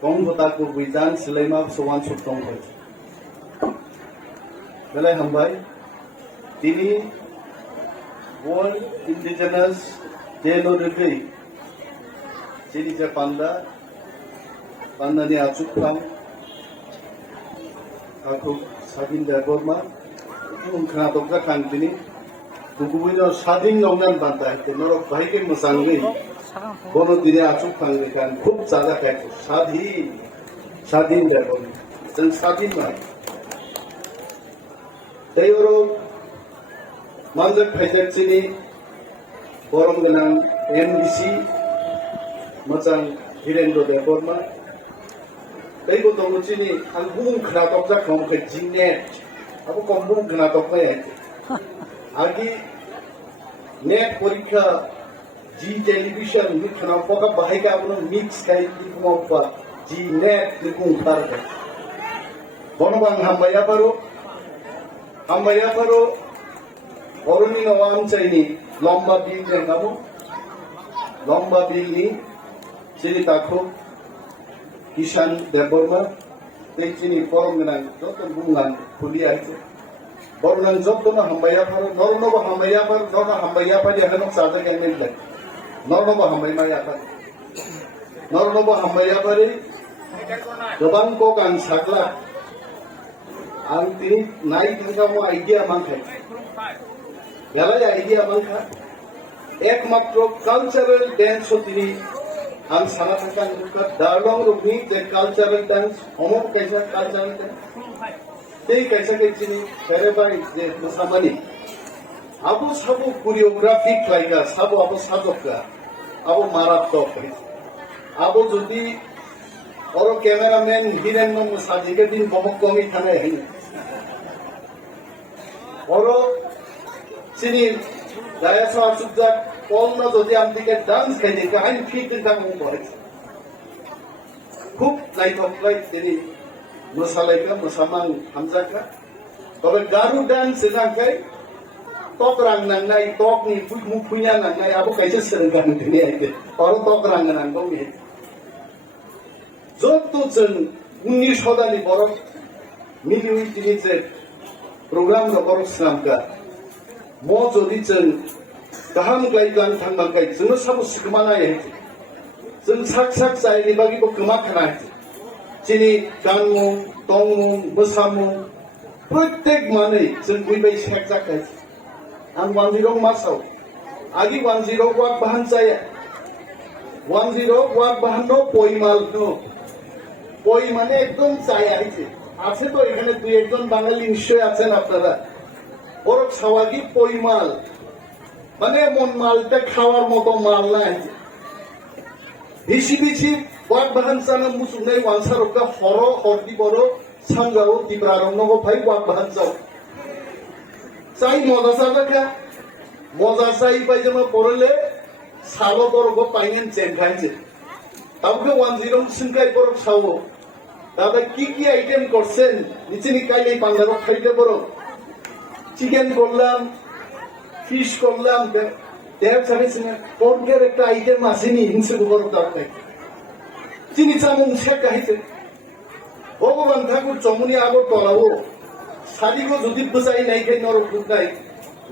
Konggotaku Bidan Sulaiman Sowan Sutong Belai Hambai Tini World Indigenous Day No Degree Jadi Panda Panda ni Acuk Pram Aku Sadin Dagorma Kena Tokra Kang Tini Tukubuino Sadin Nongan Banta Norok Baike Musangi Bono Dine Acuk Pang Kan Kup Zada Kek Sadin Dagorma Dan Sadin Mai Tayoro Manjak Pajak Sini Borong Genang NBC Macam Hirendo Dagorma Tayo tunggu sini, ang buong kanatok sa kong kajinet. Ako kong buong kanatok na yan. Agi, net porika, G television, ni kanatok ka bahay ka ako ng mix kahit di kumampa. G net, ni kong karga. Bono bang hambaya paro? Hambaya paro, orang ni ngawang sa ini, lomba bil yang kamu. Lomba bil ni, sini takut. Kisan Deborma, Pechini Forum Nan, Jotan Bungan, Pulia, Bornan Jotuna Hambayapa, Nornova Hambayapa, Nova Hambayapa, the Hanok Sada can make like Nornova Hambayapa. Nornova Hambayapa, the Bangkok and Sakla, and the night in some idea monkey. Yala idea monkey, Ekmatro cultural dance of the हम सारा संख्या का दार्लोंग रुकनी जे cultural dance होमो कैसा cultural dance ते कैसा के चिनी करे बाई जे मसामनी अब सब कोरियोग्राफी लाइका सब अब साधक का अब मारात्मक है अब जुदी और कैमरामैन हिरेन नो साजी के दिन बहुत कमी थाने है और चिनी दायसा सुजा Polna যদি আমদিকে ডান্স খাইলে কাহিন ফিট থাকা করে খুব নাইটকলাই তিনি মোসালাইকা মোসামান হামজাকা তবে গারু dance এনাকাই tok rang nang nai tok ni mu punya nang nai abu kaisa serenggan ini aja orang tok rang nang dong ni jotu chen 19 hodani borok miliwi tini che program no borok slamka mo jodi chen Kaham gaigan thangman gai जों साबु सिखमाना है जों sak जायनि बागिबो गोमा खाना है जिनि गानमु तंगमु मोसामु प्रत्येक माने जों बुइबाय सेक जाखाय आं 10 मासाव आगि 10 वाक बाहान जाया 10 वाक बाहान नो পইমাল নো পই মানে একদম চায়া আছে আছে তো এখানে দুই একজন বাঙালি নিশ্চয় আছেন আপনারা বড় ছাওয়াগি পইমাল মানে মন মালটা খাওয়ার মতো মাল নাই বেশি বেশি ওয়াক বাহান চানো মুসুনাই ওয়ানসারকা হর হরদি বড় সামগাও তিব্রারং নগো ভাই ওয়াক বাহান যাও চাই মজা চাবাকা মজা চাই পাই যেন পড়লে সাবো বড় পাইনেন চেন খাইছে তাবকে 10 সিনকাই বড় সাবো দাদা কি আইটেম করছেন নিচেনি কাইলে বাংলার খাইতে বড় চিকেন করলাম fish করলাম দেব সারিসিনা পর্কের একটা আইটেম আসেনি হিংসে গোবর দাঁড়ায় চিনি চামুং শেখ আইছে ভগবান ঠাকুর চমুনি আগর তলাও সারিগো যদি বুঝাই নাই খাই নরক বুঝাই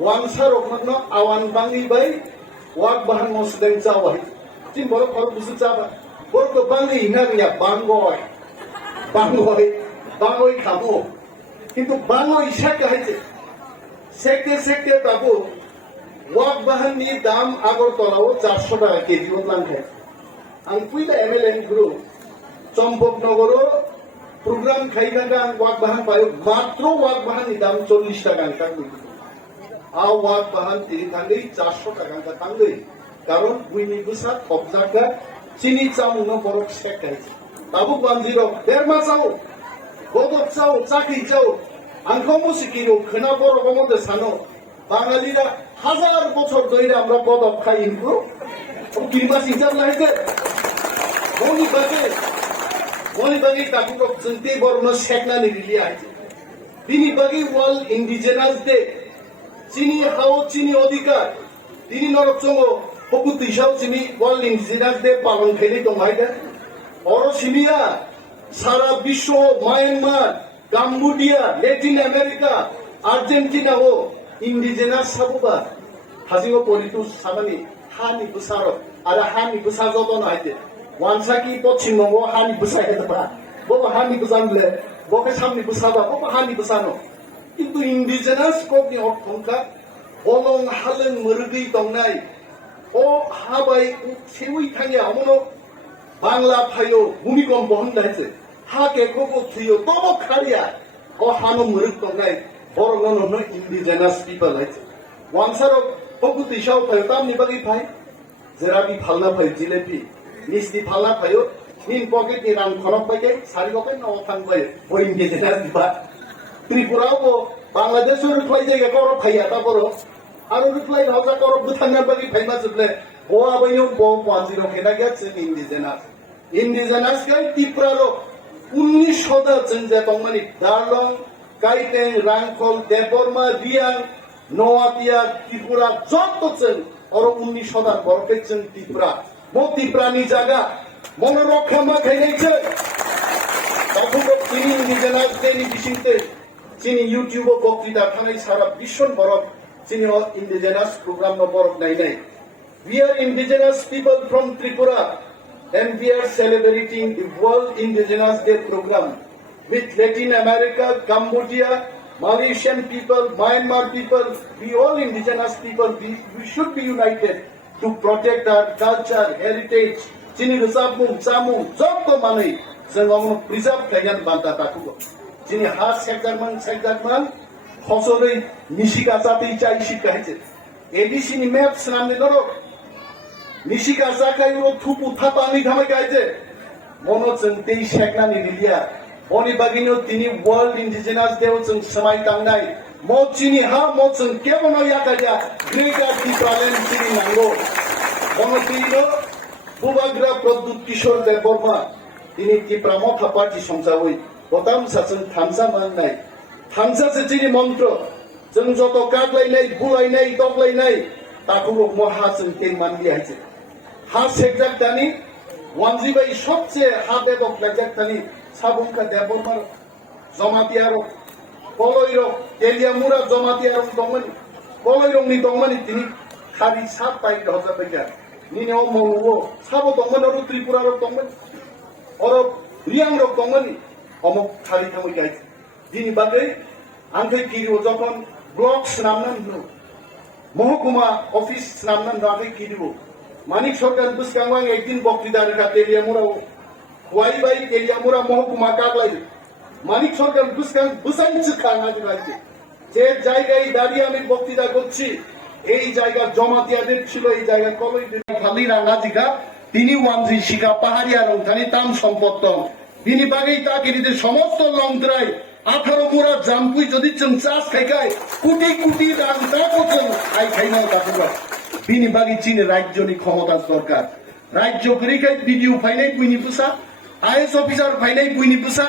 ওয়ানসার ওখানে আওয়ান বাঙ্গি বাই ওয়াক বাহান মসদাই চাওয়াই চিন বড় বড় বুঝু চাবা বড় তো বাঙ্গি হিনা গিয়া বাঙ্গই খাবো কিন্তু বাঙ্গই শেখ আইছে সেকতে বাবু ওয়াক বাহাননি দাম আগরতলাও 400 টাকা কেজি মতলান খায় আমি পুইলা এমএলএ গ্রুপ চম্পকনগর প্রোগ্রাম খাইবাটা ওয়াক বাহান পাই মাত্র ওয়াক বাহাননি দাম 40 টাকা কাকু আ ওয়াক বাহান তিনি থাঙ্গই 400 টাকা কাঙ্গই কারণ বুইনি গুসা কবজাকা চিনি চামুনো বরক শেক খাইছে বাবু 10 দেড়মা চাও গদক চাও চাকরি চাও আঙ্কো মুসিকিরো খনা বড় গমতে সানো বাঙালিরা হাজার বছর ধরে আমরা গদক খাই ইনকো কিংবা সিজাব লাইতে মনি বাগে তাকু চিন্তে বড় শেকনা নিলি আইছে তিনি বাগে ওয়ার্ল্ড ইন্ডিজেনাস ডে চিনি হাও চিনি অধিকার তিনি নরচঙ্গ হকুত হিসাব চিনি ওয়ার্ল্ড ইন্ডিজেনাস ডে পালন খেলি তো ভাইটা অরসিনিয়া সারা বিশ্ব Myanmar Cambodia Latin America Argentina ও ইন্ডিজেনাস সাবুবা হাজিও পরিতু সামানি হানি বুসারো আর হানি বুসা যতন আইতে ওয়ানসাকি পশ্চিমবঙ্গ হানি বুসা হেদবা বো হানি বুসানলে বকে সামনি বুসাবা বো হানি বুসানো কিন্তু ইন্ডিজেনাস কোকনি অর্থংকা বলং হালেন মরগি তংনাই ও হাবাই সেউই থাঙ্গে আমনো বাংলা ফাইও ভূমিকম্প হন্দাইছে হাকে কোকো থিও তব খারিয়া ও হানো মরগ তংনাই বরং ন ইন্ডিজেনাস পিপল আইছে ওয়ানসারো পকুতি শাও ফাইও তামনি বাগি ফাই जेराबी फालना फायो जिलेबी मिस्टी फालना फायो इन पॉकेट नि रां खरब पाइके सारी गपे न थां पायो ओ इंडिजिनास दिबा त्रिपुरा को बांग्लादेश रुख्लाय जायगा कर फाया ता बरो आरो रुख्लाय हावजा कर बुथांना बागि फाइमा जुबले ओ आबैनो बो पाजिरो केना गया जों इंडिजिनास के त्रिपुरा रो 19 शदा जों जे तंमानि दारलं काइटें रांखल देबरमा रियां नोआतिया त्रिपुरा जत जों और 19 শতার বরফেকশন ত্রিপুরা মো ত্রিপুরানি জায়গা মনোরক্ষা মা খাইছে তখন তিনি ইন্ডিজেনাস দেনি বিশিতে তিনি ইউটিউব বক্তৃতা থানাই সারা বিশ্ব বরফ তিনি ইন্ডিজেনাস প্রোগ্রাম বরফ নাই নাই we are indigenous people from Tripura and we are celebrating the World Indigenous Day program with Latin America, Cambodia, Malaysian people, Myanmar people, we all indigenous people, we should be united to protect our culture, heritage. Chini rusabung, samung, jokto manai, sengomu preserve kayan banta takugo. Chini has sekdarman, hosori nishika sati chai shikaite. Edisi ni maps namne doro. Nishika sakai ro thupu thapani dhamai kaite. Mono chentei shekna ni lilia. Oni bagino tini World Indigenous Day जों समाय तांनाय मोचिनि हा मोचों केबनो याकाया greater Tipraland सिनि नांगो मोनोतिनो बुबाग्रा प्रद्युत किशोर देबबर्मा तिनि टिप्रा मथा party संसावै गताम सासन थामसा माननाय थामसा सिनि मन्त्र जों जत कागलायनाय बुलायनाय दगलायनाय ताकुरो महा जों तेन मानलि आइছে हा सेकजाक दानि वानजिबाई सबसे हा बेबक लागजाक दानि साबुंका देबबर्मा जमातियारो कलयरो तेलियामुरा जमातियारो दंमनि कलयरंनि दंमनि तिनि खारि साब पाइ हजाबैगा निनेव मौवो साबो दंमनि अरु त्रिपुरारो दंमनि अरु रियांरो दंमनि अमक खारि थामै गाइ दिनि बागै आंखै किरिओ जखन ब्लक नामनान नु महकुमा अफिस नामनान राखै किरिओ मानिक सरकार बुसकांवां एकदिन बक्तृता रेखा Teliamura Why by Eliamura Mohukuma Kaglai? Manik Sorkan Buskan Busan Chikan Nagati. J. Jaiga Dariami Boktida Gochi, A. Jaiga Jomatia Chilo, Jaiga College, Halina Natika, Tini Wanzi Shika Paharia, Tanitam Sompoto, Bini Bagita, the Somosto Long Drive, Akaromura Jampu, Jodichum Sas Kakai, Kuti and Takotum, I cannot talk. Bini Bagicini, right Johnny Komodas Dorka. Right Jokrika, did you find it Winipusa? IS officer फाइनाय बुइनि Busa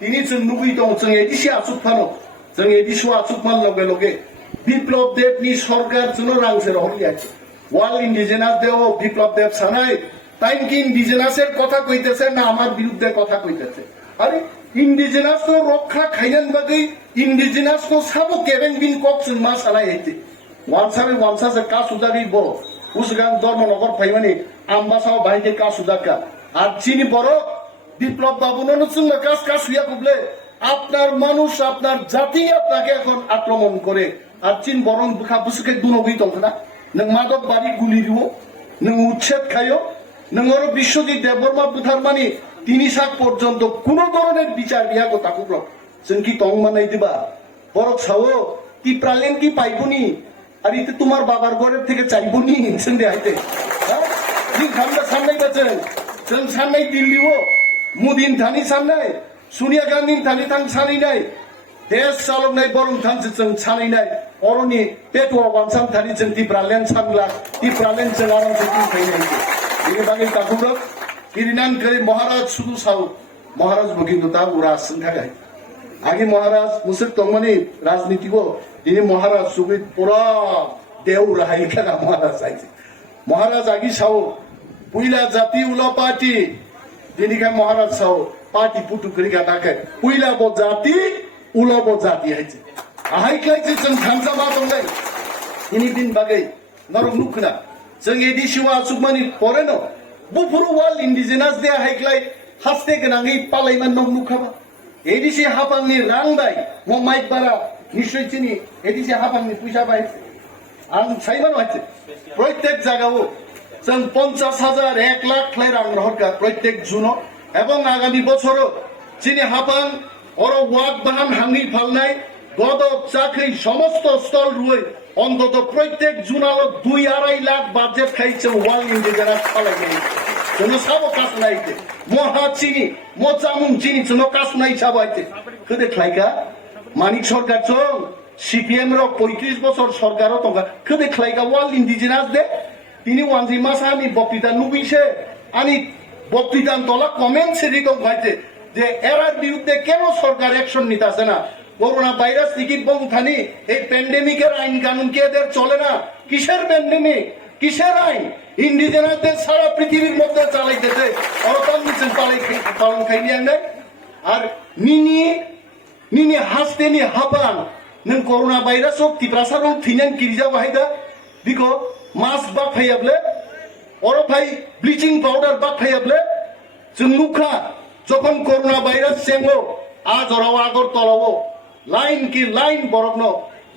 तिनि जों नुबुइ दं जों एदिसि आसुकफानो जों एदिसु आसुकमान लगे लगे बिप्लब देवनि सरकार जों रांसे रहलिया वाल इंडिजिनास देव बिप्लब देव सानाय टाइम कि इंडिजिनासের কথা কইতেছে না আমার বিরুদ্ধে কথা কইতেছে আরে इंडिजिनास को रक्षा खायन बागै इंडिजिनास को साबो केबें बिन कक्सन मा सानाय हेते वानसा से का सुदारि बो उसगां धर्मनगर फाइमानि आम्बासाव बाइके का सुदाका আর চিনি বড় বিপ্লব বাবুনও সঙ্গে কাজ হইয়া কবলে আপনার মানুষ আপনার জাতি আপনাকে এখন আক্রমণ করে আর চিন বরং বুখা বুসুকে দুনবই তখন না নং মাদক বাড়ি গুলি দিব নং উচ্ছেদ খাইও নং ওর বিশ্বজিৎ দেববর্মা বুথার মানে 3 সাত পর্যন্ত কোন ধরনের বিচার বিয়া কথা কবল जों কি তং মানাই দিবা বরক ছাও কি প্রালেন কি পাইবনি আর ইতে তোমার বাবার ঘরের থেকে চাইবনি সন্ধে আইতে হ্যাঁ কি খামদা সামনে গেছেন जों साननाय दिल्लीओ मुदिन थानि साननाय सोनिया गांधी थानि थां सानैनाय देश चालकनाय बरं थांसो जों सानैनाय अरनि पेटुआ वानसां थानि जों तिप्रालेन सानला तिप्रालेन जों आरामसे फैनाय बेनि बागै ताकुबो किरिनान करे महाराज सुदु साउ महाराज बगिन्दु ता उरास संथागाय आगे महाराज मुसुक तंगमानि राजनीतिको दिनि महाराज सुबि पुरा देउ राहाय खेला महाराज आइছে महाराज आगि साउ पुइला जाति उला पार्टी দিনিখাই মহারাজ সাহ পার্টি পুটু করি গাটাকে উইলাব জাতি উলাব জাতি হাইছে আহাইখাইছে जों थांजामा दंलाय इनि दिन बागै नरक नुखना जों एडिसिवा सुगमानि परेनो बुफुरु वाल इन्डिजिनास दे हाइख्लाय हास्ते गोनाङै पालायमान नं नुखाबा एडिसि हाबांनि रांबाय म माइक बारा निश्चय चिनि एडिसि हाबांनि फैसा बाय आं साइमान हाइছে प्रत्येक জায়গাও जों 50,000 1 लाख ख्लाय रां रहरका प्रत्येक जुनो এবং আগামী বছরও চিনি হাবাং অর ওয়াক বাহান হাঙ্গি ফালনাই গদক চাকরি সমস্ত স্থল রুই অন্তত প্রত্যেক জুনালো 2-2.5 লাখ বাজেট খাইছে ওয়াল ইন্ডিজিনাস ফালাইনি जों साबो कासनाइते महा चिनी मोचामुं चिनी जों कासनाइ साबाइते कदे खाइका मानिक सरकार जों सीपीएम रो 35 বছর সরকারও তঙ্গা কদে খাইকা ওয়াল ইন্ডিজিনাস দে তিনি ওয়ানজি মাসানি বক্তৃতা নুবিছে আনি বক্তৃতান তলা কমেন্ট সেরি দং হইতে যে এরার বিরুদ্ধে কেন সরকার অ্যাকশন নিতাছে না করোনা ভাইরাস টিকিট বংথানি এই প্যান্ডেমিকের আইন কানুন কি এদের চলে না কিসের প্যান্ডেমিক কিসের আইন ইন্ডিজিনাসদের সারা পৃথিবীর মধ্যে চালাইতেছে অরতান নিচে পালন খাইনি আঙ্গাই আর নিনি হাসতেনি হাবান नों कोरोना भाइरास तिप्रासार थैनान किरिजा बाहायदा बिको मास्क बाग फायाब्ले और भाई ब्लिचिंग पाउडर बाग फायाब्ले जों नुखा जखन कोरोना भाइरास सेंगो आजराव आगर तलावो लाइन की लाइन बरफनो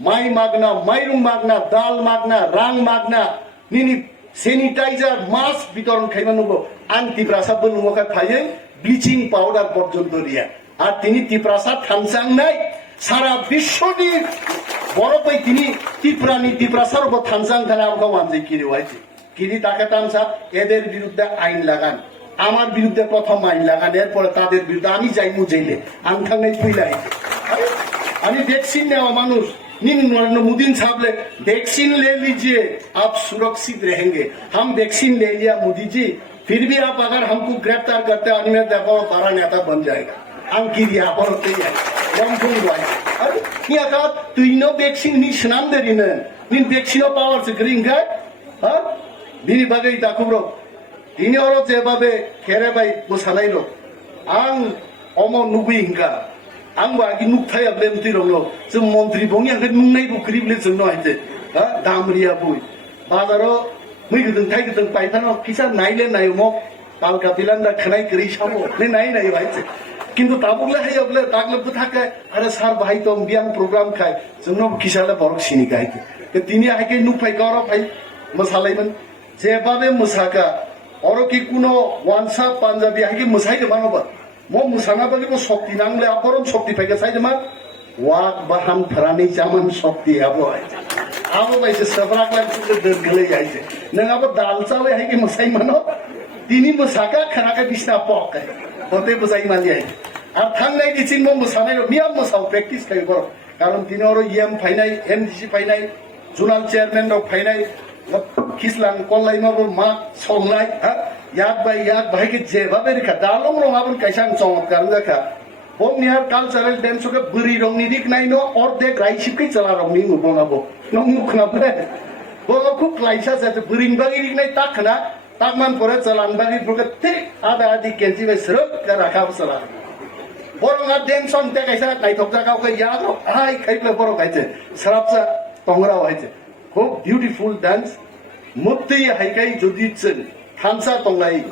माइ मागना माइरुं मागना दाल मागना रां मागना निनि सैनिटाइजार मास्क वितरण खाइमानुगो आं तिप्रासाबो नुवाखा फायै ब्लिचिंग पाउडर पर्यन्त रिया আর তিনি तिप्रासा थानसांनाय सारा विश्वनि बरफै तिनी तिप्रानि तिप्रासार ब थानसां खाना আমগা ওয়ানজে কিরি হইছে কিরি তাকে তামসা এদের বিরুদ্ধে আইন লাগান আমার বিরুদ্ধে প্রথম আইন লাগান এরপরে তাদের বিরুদ্ধে আমি যাইমু জেলে আং থাংনাই কইলাই আমি ভ্যাকসিন নেওয়া মানুষ नीन नरेंद्र मोदी साहब ने वैक्सीन ले लीजिए आप सुरक्षित रहेंगे हम वैक्सीन ले लिया मोदी जी फिर भी आप अगर हमको गिरफ्तार करते हैं मैं देखो बड़ा नेता बन जाएगा अंकित यहाँ पर होते हैं अरे क्या कहा तुइनो वैक्सीन नी स्नान दे रही ने नीन वैक्सीन पावर से ग्रीन का हाँ बिनी बागै ताकुब्रो इन्हीं औरों से बाबे खेरे भाई मुसालाई लो आंग ओमो नुबी हिंगा आं बागी नुकथाय अबले मती रंगलो जों मंत्री बंनि आंखै नुंनाय बुख्रिबले जों नहायते हा दामरिया बुइ बाजारो मै गदों थाय गदों पाइथानो किसा नाइले नायमो पालका पिलान्दा खनाय करि सामो ने नाय नाय बाइसे किन्तु ताबुगले हाय अबले तागले बुथाके आरो सार बाहाय तो बियाम प्रोग्राम खाय जोंनो किसाले बरक सिनि गायते के तिनि हायके नुफाय गरो फाय मोसालायमोन जेबाबे मोसाका अरो कि कुनो वानसा पान्जाबी हायके मोसायदो मानोबा मो मुसाना बागै मो शक्ति नांगले अपरन शक्ति फायगा साइदमा वाक बाहान फरानि जामन शक्ति आबो आबो बायसे सफराकला तुके दरगले जायसे नङाबो दालचाले हायके मोसाय मानो तिनि मोसाका खनाका बिसना पक होते मोसाय मानि आय आर थांनाय दिसिन मो मोसानाय मिया मोसाव प्रेक्टिस खाय बर कारण तिनि अरो एम फाइनाय एमडीसी फाइनाय जुनाल चेयरमैन रो फाइनाय खिसलान कल्लायमाबो मा संनाय हा याक भाई के जेबाबे रेखा दालंग रंगाबन कायसां चमत्कार जाखा बंनियार कालचारेल डांस के बुरी रंगनि दिक नाइनो अर्धेक राइसिपकै चला रंगनि नुबंगाबो नंगु खनाबले बो खुब क्लाइसा जाते बुरिन बागि दिक नाइ ताखना ताकमान परे चलान बागि फुके ते आधा आदि केन्सि बे सरक का राखाब चला बरंगा टेंशन ते कायसा नाइथक जागाव के याद हाय खाइबले बरो खाइते सराबसा तंगरा हाइते खूब ब्यूटीफुल डांस मुत्ति हाइकाइ जदि चन थानसा तंगाई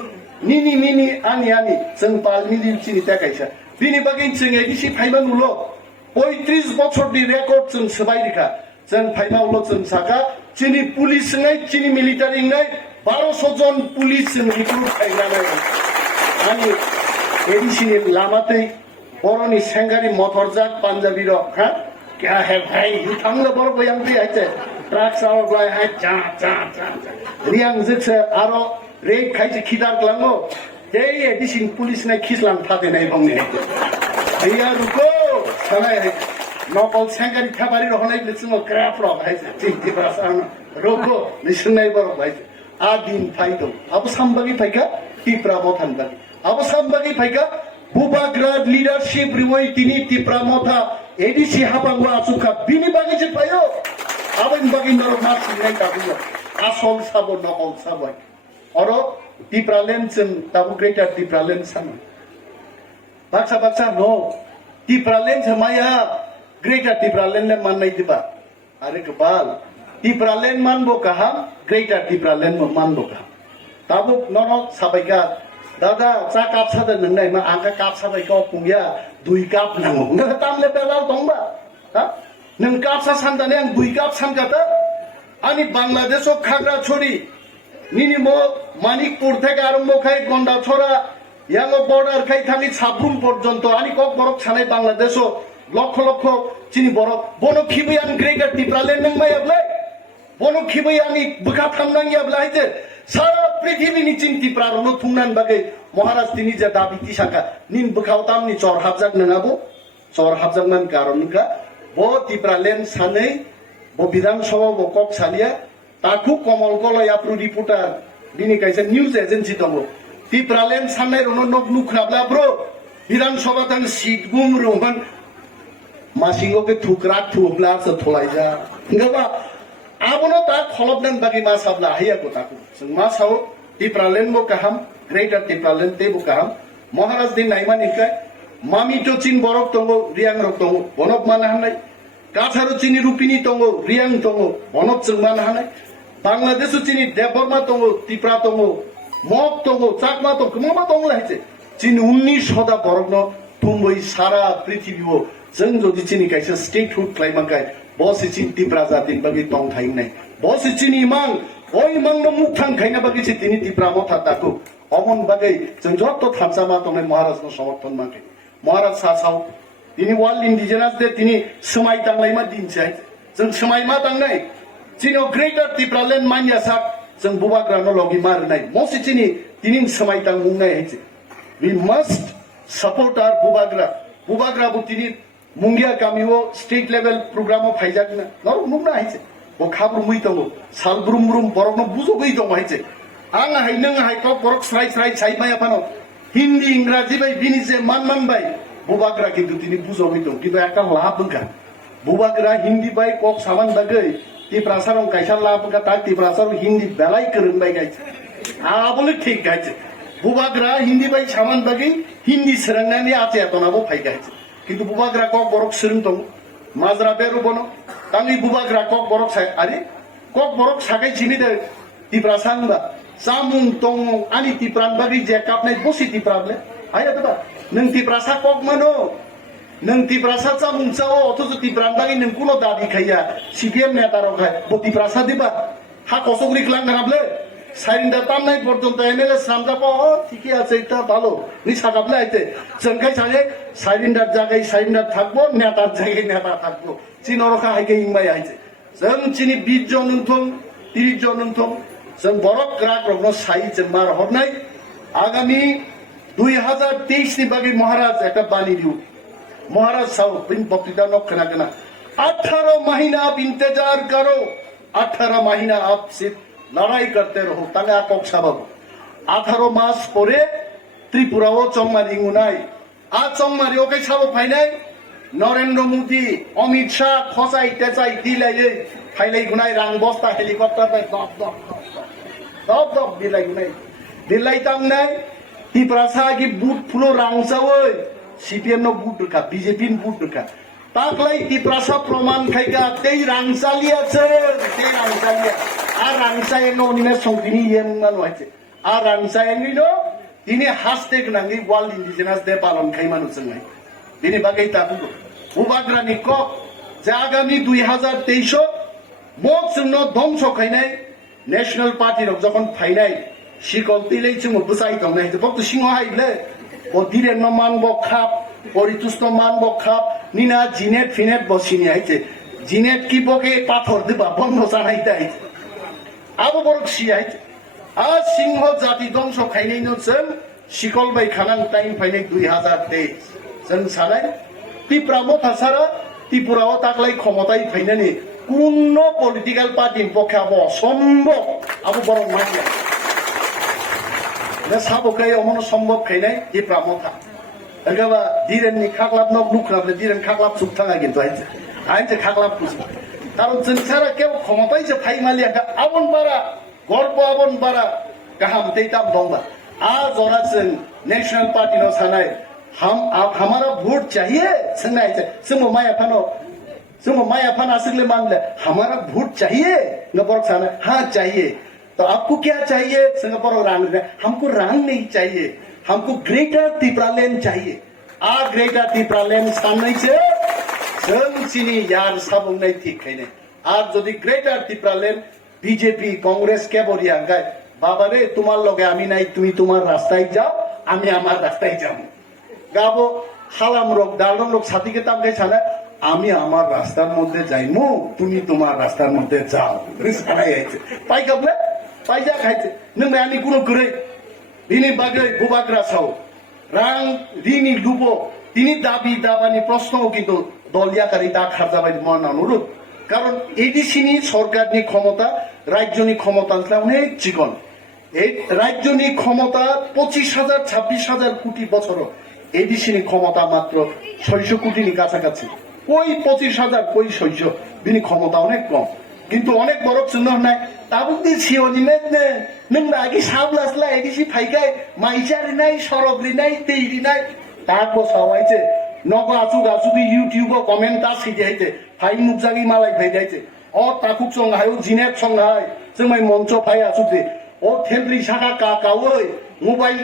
निनी आनी जों पालमिलि चिनि ताकायसा बिनि बागै जों एदिसि फाइमान उलो 35 बछरनि रेकर्ड जों सबाय रेखा जों फाइमा उलो जों साका चिनि पुलिस नै चिनि मिलिटारि नै 1200 जन पुलिस जों रिक्रुट खाइनानै आनी एदिसिनि लामातै बरनि सेंगारि मथरजाक पान्जाबि र हा क्या है भाई थांनो बर बयाम दे आइते ट्राक सावलाय हाय चा रियां जसे आरो रेप खाइसे खिदार ग्लांगो ए एदिसिन पुलिस नै खिसलान थादे नै बंनि हैया रुको सनाय नकल सेंगारि थाबारि रहनाय लिसुमो क्राफ र भाइसे थिति भाषान रुको लिसुनाय बर भाइसे आ दिन फाइदो अब सामबागि फाइका तिप्रा मथान बागि अब सामबागि फाइका बुबाग्राड लिडारशिप रिवै तिनि तिप्रा मथा एदिसि हाबांगो आसुखा बिनि बागि जे फायो आबन बागि नर मार्च नै काबियो आसल साबो नकल साबो और Tipraland tabu greater Tipraland sama. Baksa no. Tipraland maya greater Tipraland le man nahi diba. Are kepal. Tipraland man bo kaham greater Tipraland man bo kaham. Tabu no sabaikat. Dada sa kap sa da nang nai ma angka kap sa bai ko pungya 2 kap nang. Nang tam le belal tong ba. Ha? Nang kap sa sanda ne ang 2 kap san kata. Ani Bangladesh o khagra chori. Nini mo Manikpur থেকে আরম্ভ খাই গন্ডা ছড়া Yango border খাই থাকি সাবরুম পর্যন্ত আনি cock বরক ছানাই বাংলাদেশও লক্ষ লক্ষ চিনি বরক বনো খিবই আনি গ্রেটার টিপ্রালেন নং মাই আবলাই বনো খিবই আনি বুকা থামনাঙ্গি আবলাই হাইতে সারা পৃথিবীনি চিন টিপ্রারনো থুংনান বাগে মহারাজ তিনি যে দাবি তিসাকা নিন বুকাও তামনি চর হাবজাক নঙাবো চর হাবজাকমান কারণকা বো টিপ্রালেন সাनै বো বিধানসভা বো cock সালিয়া Taku komol kolay apru reporter dini kaisa news agency tongo Tipraland sanai rono nok nukhrabla bro Bidan Sabha tang seat gum roman masingo ke thukrak thubla sa tholaija ngaba abono ta kholobnan bagi masabla haya ko taku masao Tipraland mo kaham greater Tipraland te bo kaham Maharaj din naiman inkai mami to chin borok tongo riang rok tongo bonok manahanai Katharo chini rupini tongo riang tongo bonok chungman hanai Bangladesh চিনি Debbarma তঙ্গ Tripura তঙ্গ mug তঙ্গ Chakma তঙ্গ কমা তঙ্গ লাইছে চিনি 19 শতা বরগ্ন তুমবই সারা পৃথিবীও जों যদি চিনি কাইছে statehood ক্লাইমাকাই বসি চিনি ত্রিপুরা জাতিন বাগি তং থাই নাই বসি চিনি মাং ওই মাংনো মুখ থাং খাইনা বাগি চিনি তিনি ত্রিপুরা মথা তাকু অমন বাগै जों যত থামসামা তংনাই মহারাজনো সমর্থন মাকে মহারাজ সাসাও তিনি ওয়ার্ল্ড ইন্ডিজিনাস দে তিনি समाय तांलायमा दिनसाय जों समाय मा तांनाय Chino greater Tipraland manya sak jeng bubagra no logi mar nai mosi chini tinin samai tang mung nai haiche we must support our bubagra bu tini mungia kamiwo state level program of haijak na no mung na haiche bo khabru mui tongo sal brum brum borok no buzo gei tongo haiche ang hai nang hai ko borok srai sai maya pano hindi ingraji bai bini je man bai bubagra kintu tini buzo gei tong kintu ekta lahap bungka bubagra hindi bai kok saman bagai Tiprasarong kaisar lapuka tak tiprasarong hindi belai kereng bai gaji. Abole ঠিক gaji. Bubagra hindi bai saman bagi hindi serangnani ace atonabo phai gaji. Kintu bubagra kok borok serung tong মাজরা বেরু বনো tangi bubagra kok borok sai ari kok borok sagai chini de tiprasangba samung tong ani tipran bagi je kapnai bosi tiprable ayo ba nang tiprasa kok mano Nang tiprasa chamung chao othojo tipran bagi nang kuno dabi khaiya CPM netaro khai bo tiprasa diba ha kosogri klang garable সাইরিন্ডা তামনাই পর্যন্ত MLA সামজা পাও ঠিকই আছে এটা ভালো নি সাকাবলে আইতে জনখাই সাজে সাইরিন্ডার জায়গায় সাইরিন্ডার থাকবো নেতার জায়গায় নেতা থাকবো চিনরখা হাইকে ইংবাই আইছে जों চিনি 20 জন উনথং 30 জন উনথং जों বরক গ্রাক রগ্ন সাই जों মার হরনাই আগামী 2023 नि বাকি মহারাজ একটা বাণী দিও महाराज साहब बिन बक्तृता न करना करना 18 महीना आप इंतजार करो 18 महीना आप सिर्फ लड़ाई करते रहो तांगा कक साबाब 18 मास परे त्रिपुराओ चंगमारी गुनाई आ चंगमारी ओके साबो फाइनाय नरेंद्र मोदी अमित शाह खसाई तेचाई दिलायै फाइलाय गुनाई रां बस्ता हेलिकप्टर बाय दब दिलाय गुनाई दिलाय तांनाय त्रिपुरा की बुट फुलो रांसावै CPM no বুট ঢুকা বিজেপি বুট ঢুকা তাকলাই তিপ্রাসা প্রমাণ খাইকা তেই রাংসালি আছে তেই রাংসালিয়া আর রাংসায় নো নিনে সংদিনি ইয়েমান হইছে আর রাংসায় নিনো তিনি হাসতেক নাঙ্গি ওয়ার্ল্ড ইন্ডিজিনাস ডে পালন খাই মানুষ নাই তিনি বাগাই তাকু বুবাগ্রানি ক যে আগামী 2023 মোক জন্য ধ্বংস খাইনাই ন্যাশনাল পার্টি রক যখন ফাইনাই শিকল তিলেই চুম বুসাই দং নাই বক্ত সিংহ হাইলে ও দিরেন মান বখাপ পরিতুষ্ট মান বখাপ নিনা জিনেট ফিনেট বসিনি আইছে জিনেট কি বকে পাথর দিবা বন্ধ চানাইতে আইছে আবো বরক সি আইছে আজ সিংহ জাতি ধ্বংস খাইনাই নছেন শিকল বাই খানাং টাইম ফাইনাই 2023 जों সানাই ত্রিপুরা মথাসারা ত্রিপুরাও তাকলাই ক্ষমতায় ফাইনানি কোন পলিটিক্যাল পার্টির পক্ষে আবো অসম্ভব আবো বরং মাইয়া সাবকাই অমন সম্ভব খাইনাই যে প্রামথা এগাবা দিরেননি খাকলাপ নক নুখরাবলে দিরেন খাকলাপ সুখ থাকা কিন্তু আইছে খাকলাপ পুষ কারণ जों সারা কেউ ক্ষমতায় যে ফাইমালি একটা আবন বাড়া গর্ব আবন বাড়া गाहाम तेताम दंबा आ जरा जों नेशनल पार्टी नो सानाय हमारा वोट चाहिए संनाय जों माय अफान आसिकले मानले हमारा वोट चाहिए नबर साना हाँ चाहिए तो आपको क्या चाहिए सिंगापुर रंग हमको रंग नहीं चाहिए हमको ग्रेटर तिप्रालैंड चाहिए आ ग्रेटर तिप्रालैंड साननाय जों चिनी यार साबुंनाय ठीक खायने आज যদি গ্রেটার তিপ্রালैंड বিজেপি কংগ্রেস কেবরিয়া গায় বাবা রে তোমার লগে আমি নাই তুমি তোমার রাস্তায় যাও আমি আমার রাস্তায় যাব গাবো হালাম রোগ ডালরম লোক সাথীকে তামকে ছাড়া আমি আমার রাস্তার মধ্যে যাইমু তুমি তোমার রাস্তার মধ্যে যাও রিস্কাই আইছে পাই গাবলে পাইজা খাইছে নং আমি কোনো করে বিনি বাগে বুবাগ্রা সাও রাং রিনি লুবো তিনি দাবি দাবানি প্রশ্নও কিন্তু দলিয়াকারী দা খারজাবাই মন অনুরোধ কারণ এডিসিনি সরকারনি ক্ষমতা রাজ্যনি ক্ষমতা অনেক চিকন এই রাজ্যনি ক্ষমতা 25,000 26,000 কোটি বছর এডিসিনি ক্ষমতা মাত্র 600 কোটি নি কাছাকাছি কই 25,000 কই 600 বিনি ক্ষমতা অনেক কম কিন্তু অনেক বড় চিহ্ন নাই তাবুদি ছিওনি নে নং আগে সাবলাসলা এডিসি ফাইকাই মাইচারি নাই সরবলি নাই তেইরি নাই তারপর সবাইছে নগ আচুক আচুকি ইউটিউব কমেন্ট তা সিজাইছে ফাই মুকজাগি মালাই ফাইদাইছে অ তাকুক সংহাই জিনেক সংহাই जों মঞ্চ ফাই আচুকে ও থেমরি সাকা কাকাওই মোবাইল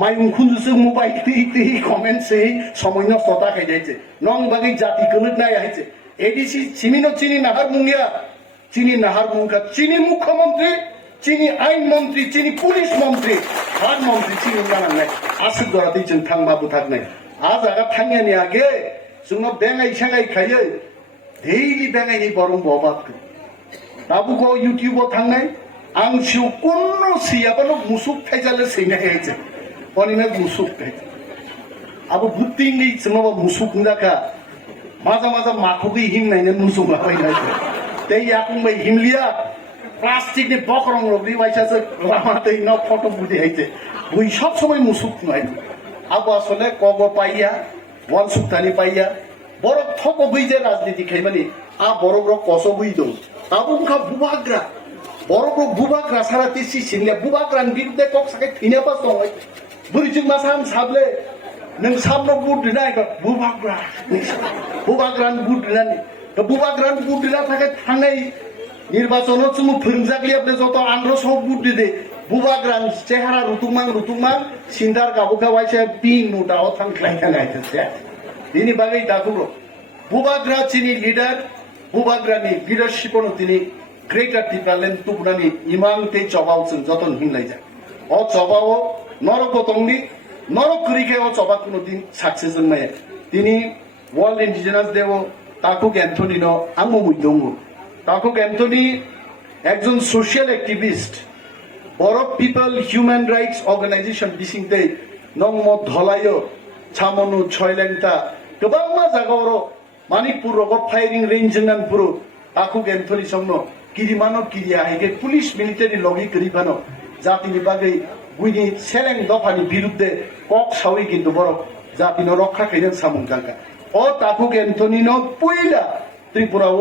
মাইম খুনজুসে মোবাইল তি কমেন্ট সেই সময় নষ্টতা খাইদাইছে নং বাগি জাতি কলুক নাই আইছে এডিসি চিমিনো চিনি নাহার মুঙ্গিয়া চিনি নাহার মুঙ্গা চিনি মুখ্যমন্ত্রী চিনি আইন মন্ত্রী চিনি পুলিশ মন্ত্রী হার মন্ত্রী চিনি জানা নাই আসুক দরাতেই जों थांबाबो थाक নাই आज आगा थांनायनि आगे जोंनाव बेंगाय सेंगाय खायो डेलि बेंगायनि बरं बबाद दाबुखौ इउटिउबाव थांनाय आं सिउ कुनु सियाबानो मुसुक थाइजाले सैनाय आइছে অনিমে মুসুক थाइ आबो बुत्तिंनि जोंनाव मुसुक जाका माजा माजा माखौगै हिमनायने मुसुक लाबायनाय दै याकुंबाय हिमलिया प्लास्टिकनि बकरं रबि वाइसासो लामादै न फटो बुदि आइছে बुइ सब समय मुसुक नय आबो आसले कग पाइया वन सुक्तानि पाइया बरफ थको गइजे राजनीति खाइमानि आ बरफ र कसो गइ दं आबो उनखा बुबाग्रा बरफ र बुबाग्रा सारा तिसि सिनले बुबाग्रानि बिरुद्धे कक साके थिने पास दं बुरिजिं मासाम साबले नों साबनो बुदिनाय बुबाग्रानि बुदिनानि तो बुबाग्रानि बुदिना थाखाय थांनाय निर्वाचनाव जों फोरोंजाग्लियाबले जत आन्ध्र सब बुदिदे बुबाग्रान चेहारा रुतुमा सिन्दार गाबुका वाइसे पिन नुटाव थांख्लायखानायसे दिनि बागै दाखुब्रो बुबाग्रा चिनि लिडार बुबाग्रानि लिडारशिपनो दिनि ग्रेटर तिप्रालैंड तुबनानि इमां ते जबाव जों जतन हिमलायजा अ जबाव नरक तंनि नरक करिखे अ जबा कुनो दिन सक्सेस जोंनाय दिनि वर्ल्ड इंडिजिनास देव ताकुक एन्थनीनो आंबो मुइदोंगो ताकुक एन्थनी एकजन सोशल एक्टिविस्ट बरफ पिपल ह्यूमन राइट्स अर्गेनाइजेशन बिसिंते नंग धलायो छामनु छयलेंता गोबां जागाव मानिकपुर रग फायरिं रेंज नानपुर ताकुक एन्थनी समनो किरिमानो किरिया हाइगे पुलिस मिलिटारि लगी करिबानो जातिनि बागै गुइनि सेलें दफानि बिरुद्धे कक सावि किन्तु बरफ जातिनो रक्षा खायनो सामुं जांका अ ताकुक एन्थनीनो पुइला त्रिपुराव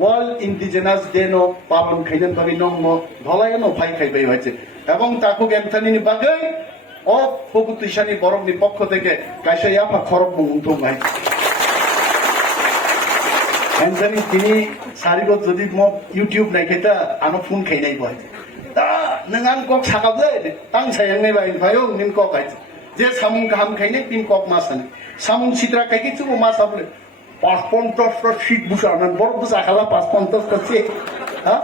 वर्ल्ड इंडिजिनास डे नो पालन खायनो बागै नंग धलायनो फाइ खाइबाय हयছে এবং ताकुक एन्थनीनि बागै अ फगुतिसानि बरफनि पक्ष থেকে কাইসা याफा खरब मुंथं गाय एन्थनी তিনি সারিগত যদি ম ইউটিউব নাইखेता आनो फुन खायनाय बय दा नों आं कक सागाबले तां सायंनाय बाय फायो निन कक गाय जे सामुं गाहाम खायनाय पिन कक मासानि सामुं सिद्रा खायखि जुबो मासाबले 55টা সিট বুঝানো বড় বুঝা খালা 55টা সিট হ্যাঁ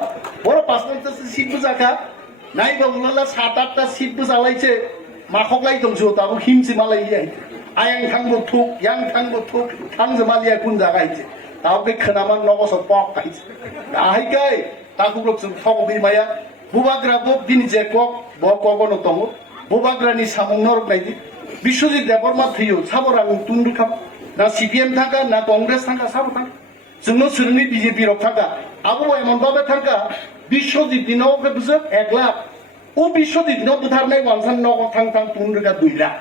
বড় 55টা সিট বুঝা খা নাই বাবুলা 7-8টা সিট বুঝালাইছে মাখকলাই দংছো তাবো হিমসি মালাই যাই আয়াং থাংবো থুক ইয়াং থাংবো থুক থাংজে মালিয়া কোন জায়গায়ছে তাওকে খনামান নগস পক গাইছে আহাইকাই তাকুরক থগবি মায়া বুবাগ্রা বক দিনি যে কক ব কগনো তং বুবাগ্রানি সামং নরক নাইদি বিশ্বজিৎ দেববর্মা থিयो সাবরাং তুন্ডুখাম ना सीपीएम थाका ना कांग्रेस थाका साबो थाका जोंनो सोरनि बीजेपी रक थाका आबो एमनबाबे थाका बिश्वजित दिनाव के बुझो 1 लाख ओ बिश्वजित दिनाव बुथारनाय वानसान नग थां थां तुनरगा 2 लाख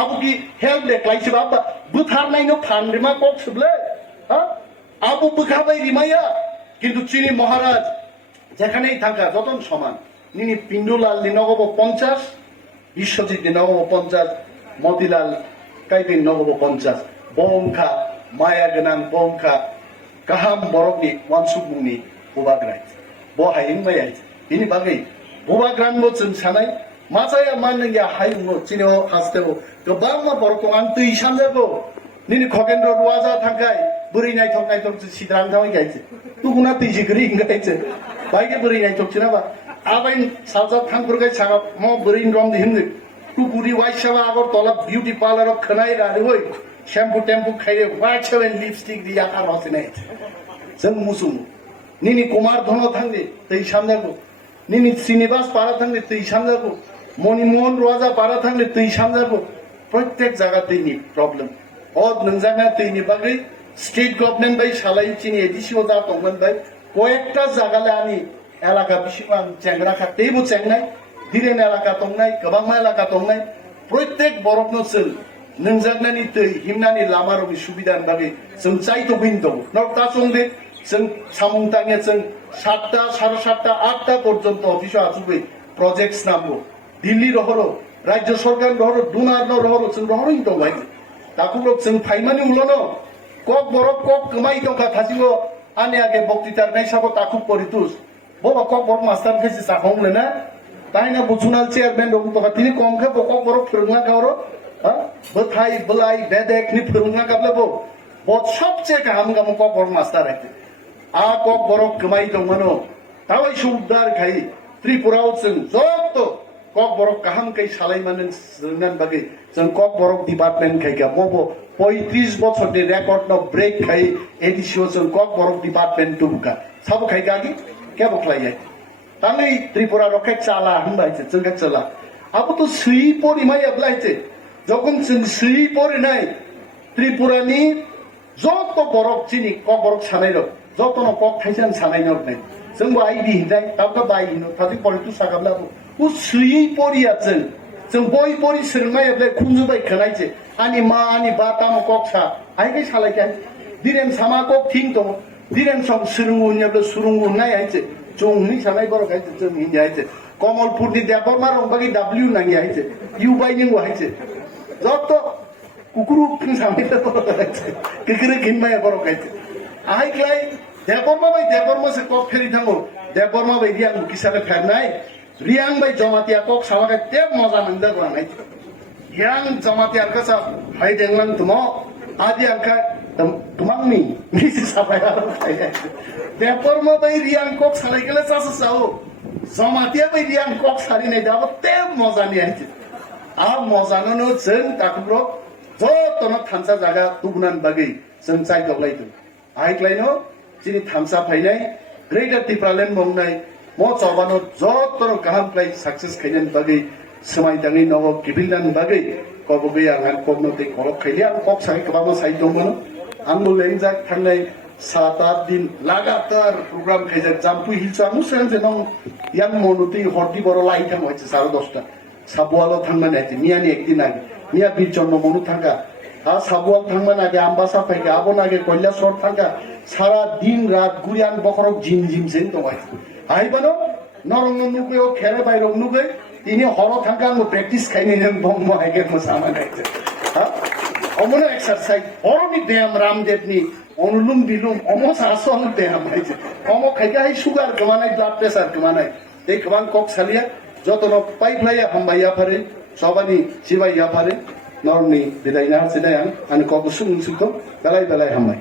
आबो की हेल्प देखलाइसे बाबा बुथारनायनो फानरिमा कक सबले हा आबो बुखाबाय रिमाया किन्तु चिनी महाराज जेखानेই थाका जतन समान নিনি পিন্ডুলাল নগব 50 বিশ্বজিৎ নগব 50 মতিলাল কাইপিন নগব 50 বংখা মায়া गोनां বংখা गाहाम बरकनि वानसुकमुंनि बुबाग्राय बहायिं मायाय बिनि बागै बुबाग्रानबो जों सानाय माजाया मानया हायुंनो चिनो हास्तेव गोबां मा बरकखौ आं दै सामजागौ निनि खगेन्द्र रुवाजा थांखाय बोरै नायथक सिद्रां थावै गायছে तुगुना दै जिगरि गायছে बायगे बोरै नायथक चिनाबा आबाइन सावजा थांफोरगाय सागा म बोरै रम दिहिमनो तुगुरि वाइसाबा आगर तला बिउटी पार्लर खनाय रादे होय शैम्पू टेम्पू खाइए व्हाइट सेवन लिपस्टिक दिया आर हसिनाय जों मुसुम निनि कुमार धन थांदे दै सामजागौ निनि श्रीनिवास पारा थांदे दै सामजागौ मणिमोहन रुवाजा पारा थांदे दै सामजागौ प्रत्येक जागा दैनि प्रब्लेम और नोंजाना दैनि बागै स्टेट गभर्नमेंट बाय सालाय चिनि एडिसिओ जा दंमोन बाय कयेकटा जागाले आनि एलाका बिसिबां जेंग्राखा तेबो जेंनाय दिरेन एलाका दंनाय गोबां एलाका दंनाय प्रत्येक बरफनो जों नोंजानानि दै हिमनानि लामारनि सुबिदानि बागै जों जायथ' बिन दं नरता संदे जों सामुंताङे जों 7टा 7:30 8टा पर्यन्त अफिसआव आजुबै प्रजेक्ट्स नांगौ दिल्ली रहरो राज्य सरकार रहरो दुनार रहरो जों रहरो दं बाय ताकुब्र जों फाइमानि उलनो कक बरफ कक कमाई दंखा थासिगो आने आगे बक्तितार नाय साबो ताकु परितुस बबा कक बरफ मास्टार केसि साखंले ना ताइना बुचुनाल चेयरमैन दं तो तिनि कमखे कक बरफ फोरोंना गावरो बथाय बलाय बेदेक नि फोरोंना गाबलेबो बत सबसे गाहाम गाम कक बरफ मास्टार आइते आ कक बरफ कमाई दंमोनो तावै सुबदार खाय त्रिपुराव जों जत कक बरफ गाहाम कै सालायमान जोंनान बागै जों कक बरफ डिपार्टमेंट खायगा मबो 35 बछरनि रेकर्ड न ब्रेक खाय एडिसिओ जों कक बरफ डिपार्टमेंट तुबका साबो खायगागि केबो खलाय तांगै त्रिपुरा रखे चाला हनबायसे जोंगा चाला आबो तो सुई परि माय अब्लायसे যখন जों सुई परिनाय त्रिपुरानि जत बरफ चिनि कक बरफ सानायरो जतनो कक थाइसान सानायनो नै जोंबो आइबि हिनाय ताबो बायनो थादि परितु सागाब्लाबो उ सुई परिया जों बय परि सोंनाय अब्ला खुंजुबाय खनायसे आनि मा आनि बाताम कक सा आइगै सालायखाय दिरेन सामा कक थिं दं दिरेन सम सुरुंगु नेब्ला सुरुंगु नाय आइसे जोंनि सानाय बरफ आइसे जों हिनि आइसे कमलपुरनि देबरमा रंबागि डब्लिउ नांगि आइसे इउ बायनिंगु आइसे जत कुकुरु फिन सामने बरफ आइसे किकरे किनमाय बरफ आइसे आइक्लाय देबरमा बाय देबरमा से कक फेरि थांगो देबरमा बाय रियां किसारे फेरनाय रियां बाय जमातिया कक सामागे ते मजा मोनदो लानाय रियां जमातिया कसा हाय देंलां तुमो आदि आंखा तुमांनि मिसि साबाया खाय देबरमा बाय रियां कक सालायगले सासो साओ जमातिया बाय रियां कक सारिनाय दाबो ते मजानि आइसे आ मजानो जों ताकुब्र जतनो थानसा जागा तुगुनान बागै जों जाय दगलायदो आइक्लायनो जिनि थामसा फायनाय ग्रेटर टिप्रालेन मौनाय म चबानो जतनो गाहाम प्लाइ सक्सेस खायनान बागै समायदाङै नव गिबिलदान बागै कबगै आं कबनो दे खरब खायले आं कब साइ कबामा साइ दंमोन आंबो लेंजाक थांनाय 7-8 दिन लगातार प्रोग्राम खायजाक जाम्पु हिल्स आं सेन जेन यान मनुति हरदि बर लाइथाम होइছে 10:30 साबुआलो थांना नायते मियानि एकदिन आगे मिया बीर जन्म मनु थांगा आ साबुआल थांमान आगे आम्बासा फायगा आबन आगे कल्यासर थांगा सारा दिन रात गुरियान बखरक जिम जिम सेन दबाय आइबानो नरंग नुगै खेरे बायरं नुगै तिनि हर थांगा आं प्रेक्टिस खायनि नों बंग आगे मोसामा नायते हा अमनो एक्सरसाइज हरनि ब्याम रामदेवनि अनुलोम बिलोम अमो सासल ब्याम आइजे अमो खायगा सुगार गमानाय ब्लाड प्रेसार गमानाय दे गोबां कक सालिया जतनो पाइपलाया हामबाया फारे सबानि सिबाया फारे नरनि बिदायना हासिनाय आं कक सुंसुखौ बेलाय बेलाय हामबाय